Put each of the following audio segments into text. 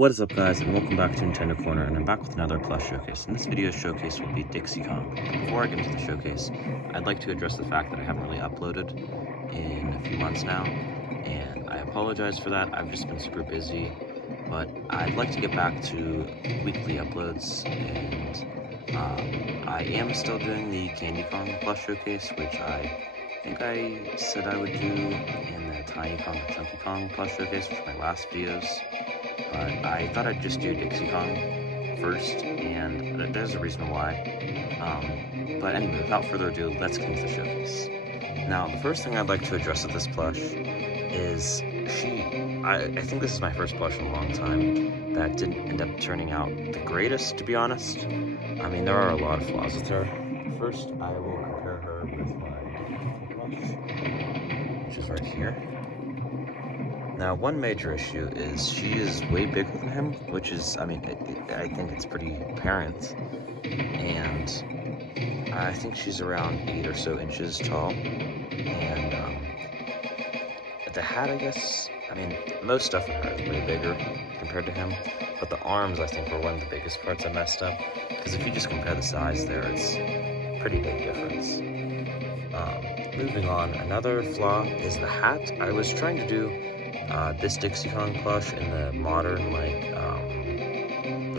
What is up, guys, and welcome back to Nintendo Corner, and I'm back with another Plush showcase. In this video's showcase will be Dixie. Before I get into the showcase, I'd like to address the fact that I haven't really uploaded in a few months now, and I apologize for that. I've just been super busy, but I'd like to get back to weekly uploads, and I am still doing the Candy Kong Plush showcase, which I think I said I would do in the Tiny Kong and Chunky Kong Plush showcase, which were my last videos. But I thought I'd just do Dixie Kong first, and there's a reason why. But anyway, without further ado, let's get into the showcase. Now, the first thing I'd like to address with this plush is I think this is my first plush in a long time that didn't end up turning out the greatest, to be honest. I mean, there are a lot of flaws with her. First, I will compare her with my plush, which is right here. Now, one major issue is she is way bigger than him, which is, I mean, I think it's pretty apparent. And I think she's around 8 or so inches tall. And the hat, I guess, I mean, most stuff in her is way bigger compared to him. But the arms, I think, were one of the biggest parts I messed up. Because if you just compare the size there, it's a pretty big difference. Moving on, another flaw is the hat. I was trying to do this Dixie Kong plush in the modern, like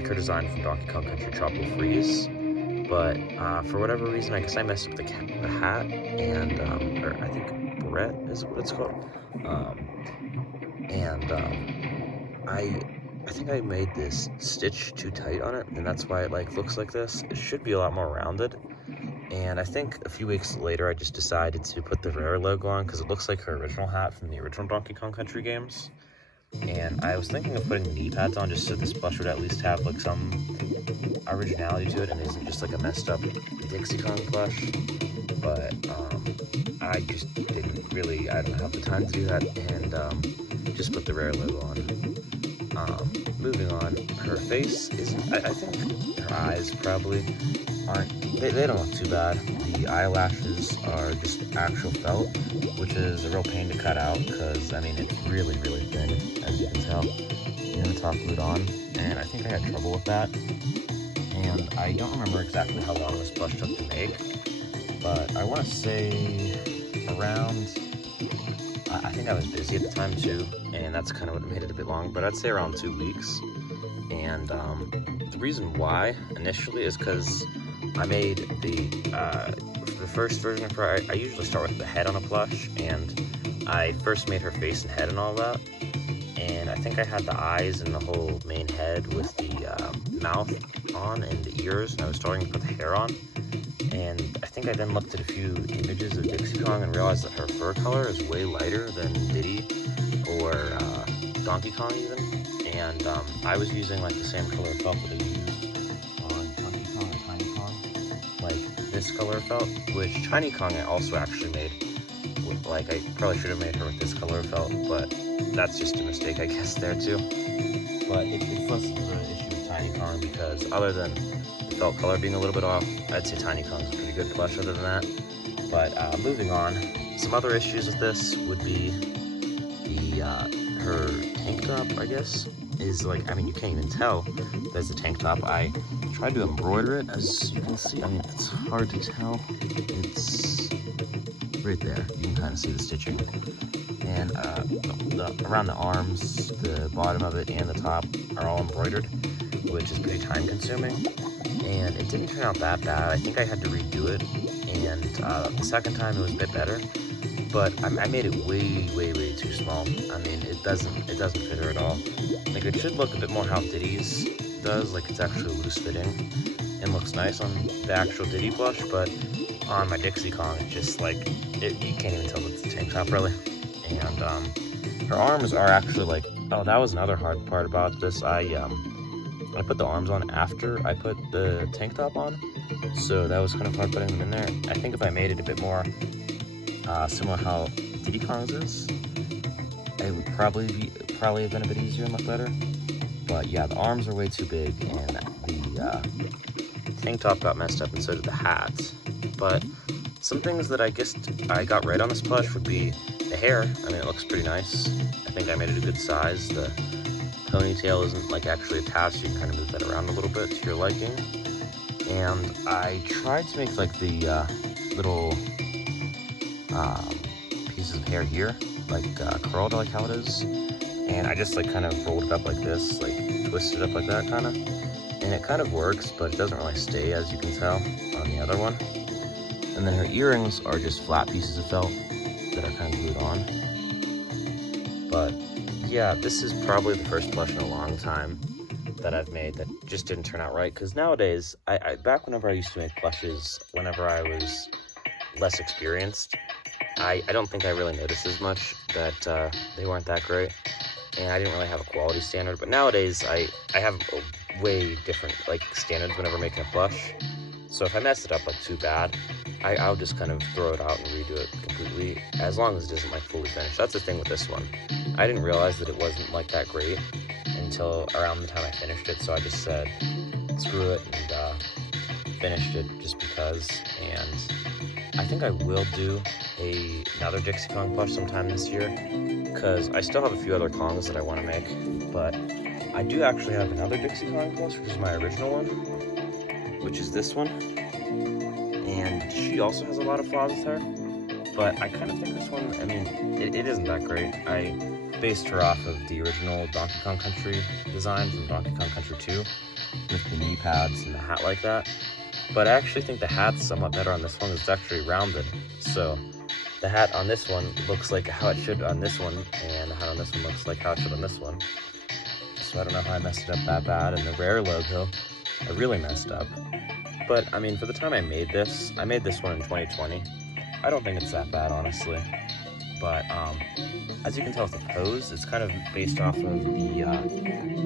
her design from Donkey Kong Country Tropical Freeze, but for whatever reason, I guess I messed up the hat, and or I think Brett is what it's called, I think I made this stitch too tight on it, and that's why it looks like this. It should be a lot more rounded. And I think a few weeks later, I just decided to put the Rare logo on because it looks like her original hat from the original Donkey Kong Country games. And I was thinking of putting the knee pads on just so this plush would at least have some originality to it and isn't just a messed up Dixie Kong plush. But I just didn't really, I don't have the time to do that, and just put the Rare logo on. Moving on, her face isn't, I think her eyes probably aren't, they don't look too bad. The eyelashes are just actual felt, which is a real pain to cut out because, I mean, it's really, really thin, as you can tell. You know, top glued on, and I think I had trouble with that. And I don't remember exactly how long this plush took to make, but I want to say around, I think I was busy at the time too, and that's kind of what made it a bit long, but I'd say around 2 weeks. And the reason why initially is because I made the first version of her, I usually start with the head on a plush, and I first made her face and head and all that, and I think I had the eyes and the whole main head with the mouth on and the ears, and I was starting to put the hair on. And I think I then looked at a few images of Dixie Kong and realized that her fur color is way lighter than Diddy or Donkey Kong even. And I was using the same color felt that I used on Donkey Kong and Tiny Kong, this color felt, which Tiny Kong I also actually made with, I probably should have made her with this color felt, but that's just a mistake I guess there too. But it's less of an issue with Tiny Kong because other than the felt color being a little bit off, I'd say Tiny Kong's a pretty good plush other than that. But moving on, some other issues with this would be her tank top, I guess, is I mean, you can't even tell there's a tank top. I tried to embroider it, as you can see. I mean, it's hard to tell. It's right there. You can kind of see the stitching. And around the arms, the bottom of it, and the top are all embroidered, which is pretty time consuming. And it didn't turn out that bad. I think I had to redo it, and the second time it was a bit better. But I made it way, way, way too small. I mean, it doesn't fit her at all. It should look a bit more how Diddy's does, it's actually loose fitting and looks nice on the actual Diddy plush, but on my Dixie Kong, it's just you can't even tell that it's a tank top really. And her arms are actually oh, that was another hard part about this. I put the arms on after I put the tank top on, so that was kind of hard putting them in there. I think if I made it a bit more similar how Diddy Kong's is, it would probably have been a bit easier and look better. But yeah, the arms are way too big, and the tank top got messed up, and so did the hat. But some things that I guess I got right on this plush would be the hair. I mean, it looks pretty nice. I think I made it a good size. The ponytail isn't like actually attached, you can kind of move that around a little bit to your liking. And I tried to make like the little pieces of hair here, like curled, like how it is. And I just like kind of rolled it up like this, like twisted it up like that kind of. And it kind of works, but it doesn't really stay, as you can tell on the other one. And then her earrings are just flat pieces of felt that are kind of glued on. But yeah, this is probably the first plush in a long time that I've made that just didn't turn out right. Because nowadays, back whenever I used to make plushes, whenever I was less experienced, I don't think I really noticed as much that they weren't that great. And I didn't really have a quality standard. But nowadays, I have a way different like standards whenever making a plush. So if I mess it up like too bad, I'll just kind of throw it out and redo it completely, as long as it isn't like fully finished. That's the thing with this one. I didn't realize that it wasn't like that great until around the time I finished it, so I just said screw it and finished it just because. And I think I will do another Dixie Kong plush sometime this year, because I still have a few other Kongs that I want to make, but I do actually have another Dixie Kong plush, which is my original one, which is this one. And she also has a lot of flaws with her, but I kind of think this one, I mean, it isn't that great. I based her off of the original Donkey Kong Country design from Donkey Kong Country 2, with the knee pads and the hat like that. But I actually think the hat's somewhat better on this one. It's actually rounded, so the hat on this one looks like how it should on this one, and the hat on this one looks like how it should on this one. So I don't know how I messed it up that bad. And the Rare logo, I really messed up. But, I mean, for the time I made this one in 2020. I don't think it's that bad, honestly. But, as you can tell with the pose, it's kind of based off of the,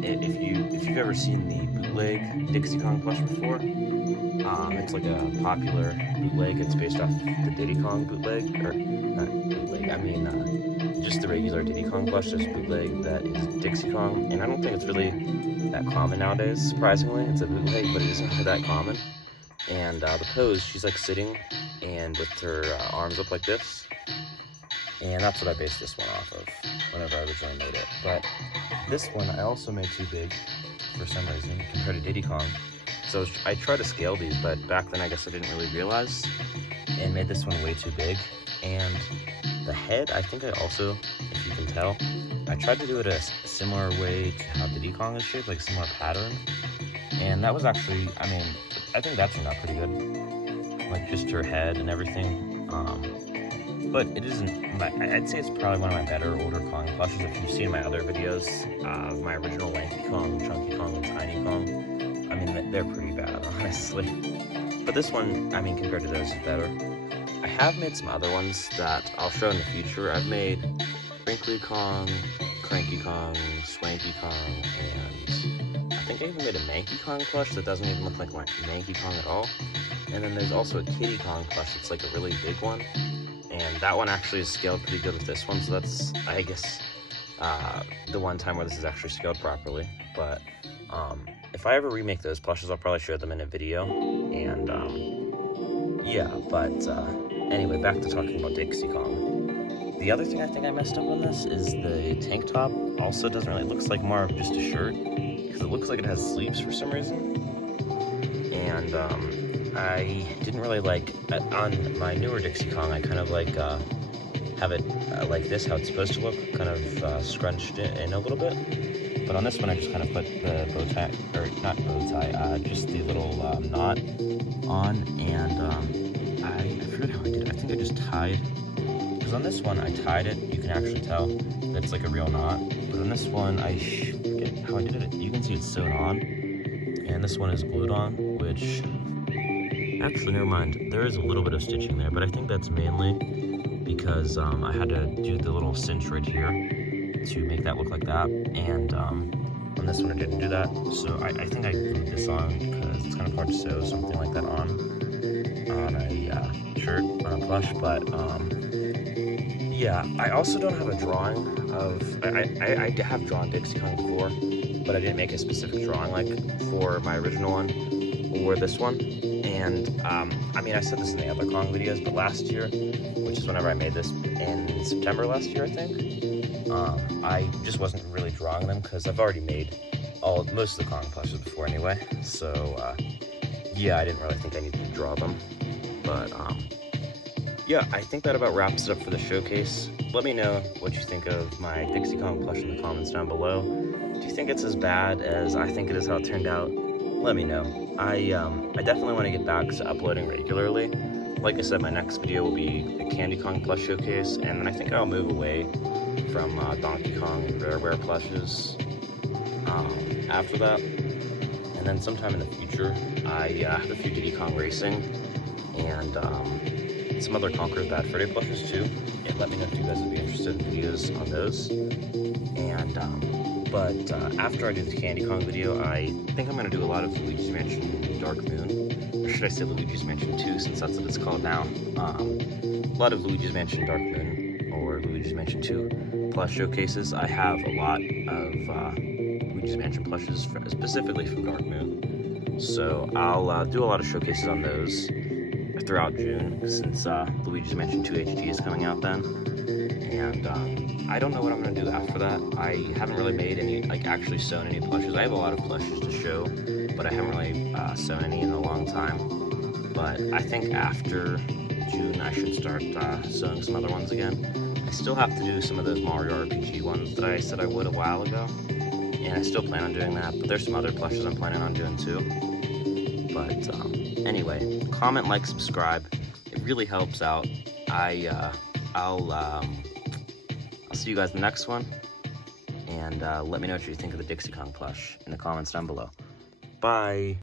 if you've ever seen the bootleg Dixie Kong plush before, it's like a popular bootleg. It's based off the Diddy Kong bootleg, or not bootleg, I mean, just the regular Diddy Kong plush. There's a bootleg that is Dixie Kong, and I don't think it's really that common nowadays, surprisingly. It's a bootleg, but it isn't really that common. And the pose, she's like sitting and with her arms up like this. And that's what I based this one off of whenever I originally made it. But this one I also made too big for some reason compared to Diddy Kong. So I tried to scale these, but back then I guess I didn't really realize and made this one way too big. And the head, I think I also, if you can tell, I tried to do it a similar way to how Diddy Kong is shaped, like similar pattern. And that was actually, I mean, I think that turned out pretty good. Like just her head and everything. But it isn't, I'd say it's probably one of my better older Kong plushes. If you've seen my other videos of my original Lanky Kong, Chunky Kong, and Tiny Kong, I mean, they're pretty bad, honestly. But this one, I mean, compared to those, is better. I have made some other ones that I'll show in the future. I've made Wrinkly Kong, Cranky Kong, Swanky Kong, and I think I even made a Manky Kong plush that doesn't even look like Manky Kong at all. And then there's also a Kitty Kong plush. It's like a really big one. And that one actually is scaled pretty good with this one. So that's, I guess, the one time where this is actually scaled properly. But if I ever remake those plushes, I'll probably share them in a video. And yeah, but anyway, back to talking about Dixie Kong. The other thing I think I messed up on this is the tank top. Also doesn't really, it looks like more of just a shirt, because it looks like it has sleeves for some reason. And I didn't really like, on my newer Dixie Kong, I kind of like have it like this, how it's supposed to look, kind of scrunched in a little bit. But on this one, I just kind of put the bow tie, or not bow tie, just the little knot on, and I forget how I did it. I think I just tied, because on this one, I tied it. You can actually tell that it's like a real knot. But on this one, I forget how I did it. You can see it's sewn on, and this one is glued on, which, actually, never mind. There is a little bit of stitching there, but I think that's mainly because I had to do the little cinch right here to make that look like that, and on this one I didn't do that, so I think I glued this on because it's kind of hard to sew something like that on a shirt, on a plush. But yeah, I also don't have a drawing of, I have drawn Dixie Kong before, but I didn't make a specific drawing like for my original one or this one. And I mean, I said this in the other Kong videos, but last year, which is whenever I made this in September last year, I think, I just wasn't really drawing them because I've already made most of the Kong plushes before anyway. So yeah, I didn't really think I needed to draw them. But yeah, I think that about wraps it up for the showcase. Let me know what you think of my Dixie Kong plush in the comments down below. Do you think it's as bad as I think it is how it turned out? Let me know. I definitely want to get back to uploading regularly. Like I said, my next video will be a Candy Kong plush showcase, and then I think I'll move away from Donkey Kong and Rare plushes after that. And then sometime in the future, I have a few Diddy Kong Racing and some other Conqueror's Bad Fur Day plushes too. And let me know if you guys would be interested in videos on those. And but after I do the Candy Kong video, I think I'm going to do a lot of Luigi's Mansion Dark Moon, or should I say Luigi's Mansion 2, since that's what it's called now. A lot of Luigi's Mansion Dark Moon, or Luigi's Mansion 2 plush showcases. I have a lot of Luigi's Mansion plushes, specifically from Dark Moon. So I'll do a lot of showcases on those throughout June, since Luigi's Mansion 2 HD is coming out then. And I don't know what I'm going to do after that. I haven't really made any, actually sewn any plushes. I have a lot of plushes to show, but I haven't really sewn any in a long time. But I think after June I should start sewing some other ones again. I still have to do some of those Mario RPG ones that I said I would a while ago, and I still plan on doing that, but there's some other plushes I'm planning on doing too. But anyway, comment, like, subscribe. It really helps out. I'll see you guys in the next one, and let me know what you think of the Dixie Kong plush in the comments down below. Bye!